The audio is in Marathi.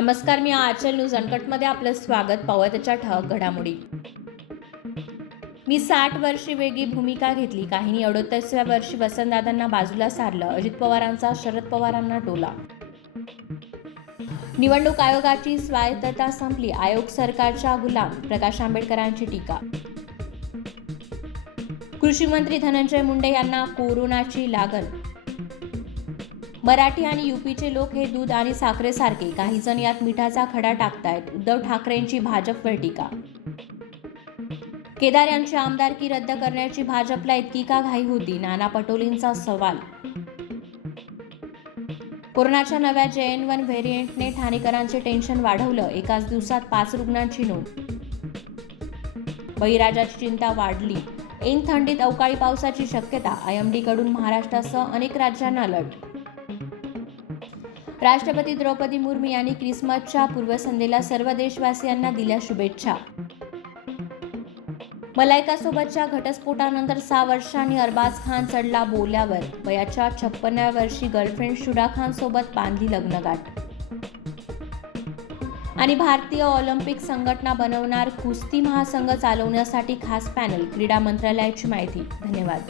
नमस्कार, मी आचल न्यूज अनकटमध्ये आपलं स्वागत. पाहूया त्याच्या ठळक घडामोडी. मी 60 वर्षी वेगळी भूमिका घेतली. काहींनी 38व्या वर्षी वसंतदादांना बाजूला सारलं. अजित पवारांचा शरद पवारांना टोला. निवडणूक आयोगाची स्वायत्तता संपली. आयोग सरकारच्या गुलाम. प्रकाश आंबेडकरांची टीका. कृषी मंत्री धनंजय मुंडे यांना कोरोनाची लागण. मराठी आणि यूपीचे लोक हे दूध आणि साखरेसारखे. काही जण यात मिठाचा खडा टाकतायत. उद्धव ठाकरेंची भाजपवर टीका. केदार यांची आमदारकी रद्द करण्याची भाजपला इतकी का घाई होती? नाना पटोलेंचा सवाल. कोरोनाच्या नव्या JN1 व्हेरिएंटने ठाणेकरांचे टेन्शन वाढवलं. एकाच दिवसात 5 रुग्णांची नोंद. बळीराजाची चिंता वाढली. ऐन थंडीत अवकाळी पावसाची शक्यता. IMD कडून महाराष्ट्रासह अनेक राज्यांना अलर्ट. राष्ट्रपती द्रौपदी मुर्मू यांनी ख्रिसमसच्या पूर्वसंध्येला सर्व देशवासियांना दिल्या शुभेच्छा. मलायकासोबतच्या घटस्फोटानंतर 6 वर्षांनी अरबाज खान चढला बोल्यावर. वयाच्या 56व्या वर्षी गर्लफ्रेंड शुरा खान सोबत बांधली लग्नगाठ. आणि भारतीय ऑलिम्पिक संघटना बनवणार कुस्ती महासंघ चालवण्यासाठी खास पॅनल. क्रीडा मंत्रालयाची माहिती. धन्यवाद.